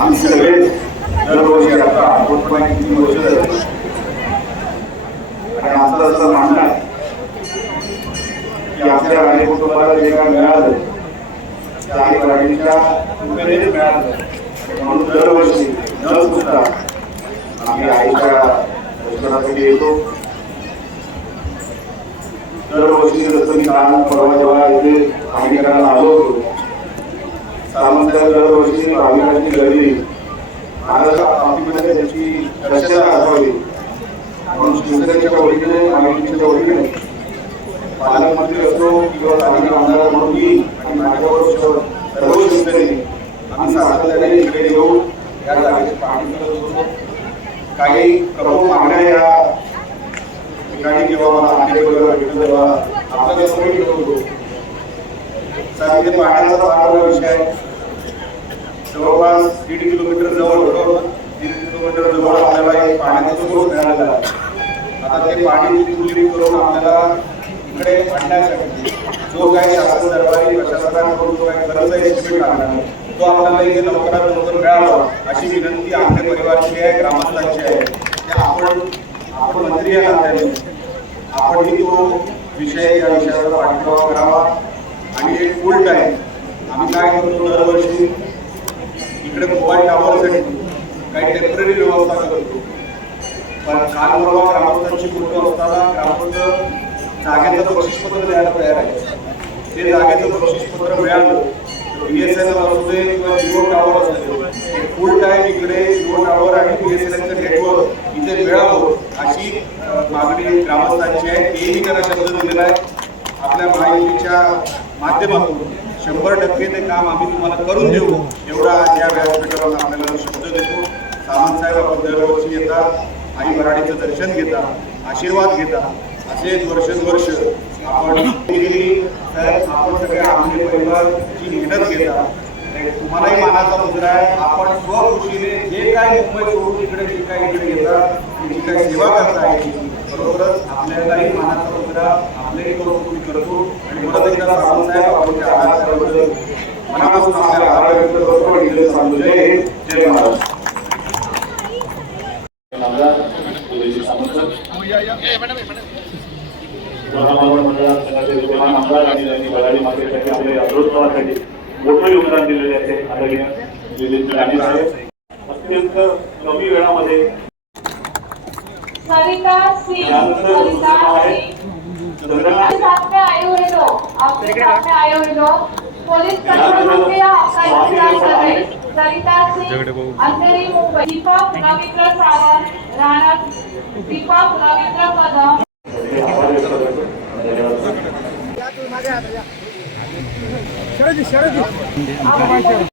आम्ही सगळे दरवर्षी आता आठवण किती वर्ष आमचं असं म्हणणं आहे की आपल्या राणी कुटुंबाला जे काय मिळालं त्या आई राणीच्या कृपेनेच मिळालं म्हणून दरवर्षी न चुकता आम्ही आईच्या दर्शनासाठी येतो. दरवर्षी जसं मी काल परवा जेव्हा इथे भाविकांना आलो होतो सावंत दरवर्षी भाविकांची गर्दी त्याची असावी म्हणून शिवसेनेच्या वतीने वतीने पालकमंत्री असो किंवा स्थानिक आमदार म्हणून मी आणि माझ्याबरोबर सर्व आम्ही सातत्याने इकडे येऊ या जागेत पाहणी करत होतो. काही प्रमुख मागण्या या ठिकाणी किंवा मला आंबे वगैरे भेटलं तेव्हा आपल्यासमोर घेत होतो सांगितले पाण्याचा फार मोठा विषय आहे. जवळपास दीड किलोमीटर जवळ होतो. दीड किलोमीटर जवळ आपल्याला एक पाण्याचा स्रोत मिळालेला आता ते पाणी कुंडली करून आपल्याला इकडे आणण्यासाठी जो काही शासन दरबारी प्रशासनाकडून जो काही खर्च एस्टिमेट लागणार तो आपल्याला इथे लवकरात लवकर मिळावा अशी विनंती आमच्या परिवाराची आहे ग्रामस्थांची आहे की आपण आपण मंत्री या नात्याने आपणही तो विषय या विषयाचा पाठपुरावा करावा. आणि एक फुल टाईम आम्ही काय करतो दरवर्षी इकडे मोबाईल टावरसाठी काही टेंपररी व्यवस्था करतो. पण काल परवा ग्रामस्थांची पूर्ण असताना ग्रामस्थ जागेचं बक्षीसपत्र द्यायला तयार आहे ते जागेचं बक्षीसपत्र मिळालं बी एस एन एल असू दे किंवा जिओ टावर असू दे फुल टाईम इकडे जिओ टावर आणि बी एस एन एलचं नेटवर्क इथे मिळावं अशी अ, मागणी ग्रामस्थांची आहे तेही त्यांना शब्द दिलेला आहे आपल्या महायुतीच्या माध्यमातून शंभर टक्के ते काम आम्ही तुम्हाला करून देऊ एवढा या व्यासपीठावर आपल्याला शब्द देतो. सामंतसाहेब आपण दरवर्षी येतात आई मराठीचं दर्शन घेता आशीर्वाद घेता असेच वर्षोवर्ष आपण आपण सगळ्या आमचे परिवारची मेहनत घेता तुम्हालाही मानाचा मुद्रा आहे. आपण स्वखुशीने जे काय मुंबई सोडून इकडे जे काय इकडे घेतात जी काही सेवा करता येईल बरोबरच आपल्यालाही मानाचा मुद्रा आपलेही कौतुक करतो आणि परत एकदा सावंत साहेब आपण ते आभार त्याबद्दल मनापासून आपल्याला आभार व्यक्त करतो आणि इथे सांगतो जय हिंद, जय महाराष्ट्र आमदार पोलीस सामंत महामावळ मंडळात संघाचे विद्यमान आमदार आणि त्यांनी बळाडी मातेसाठी आपल्या यात्रोत्सवासाठी मोठं योगदान दिलेले आहे. आदरणीय अत्यंत कमी वेळामध्ये सरिता सिंह यानंतर दुसरं सरिता नाव आहे. सिंह. चंद्रकांत आपके सामने आए हुए लोग आपके सामने आए हुए लोग पुलिस कंट्रोल के आपका इंतजार कर रहे सरिता सिंह अंधेरी मुंबई. दीपक रवींद्र सावंत राणा दीपक रवींद्र कदम त्यांनी आभार